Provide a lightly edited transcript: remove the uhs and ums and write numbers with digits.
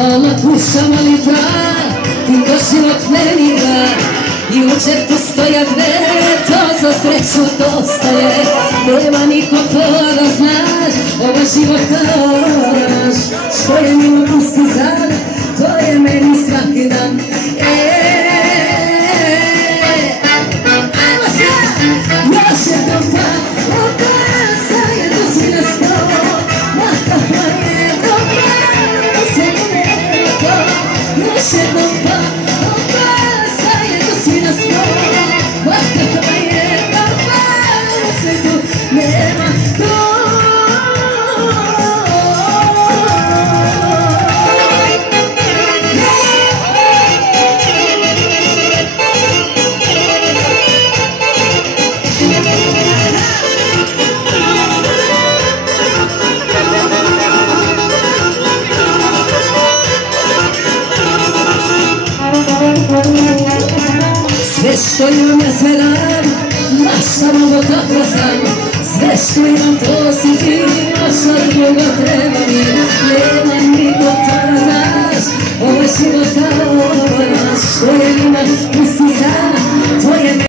Mala kuća, mali brat, ti doživot meni da. I u džepu stoja dve, to za sreću dosta je. Nema niko to da znaš, ovaj život naš. Što je milo pusti zad, to je meni svaki dan. Ajmo sad, još jednom pa, opasa je dođi na sto. Makahva je dobra, da se nema to. Još jednom pa, opasa je dođi na sto. Makahva je dobra, da se tu nema to. Sve što imam ja sve dam, naša mnogo takva sam. Sve što imam to si ti, naša drugo treba mi. Nema niko to da znaš, ovo je život kao naš.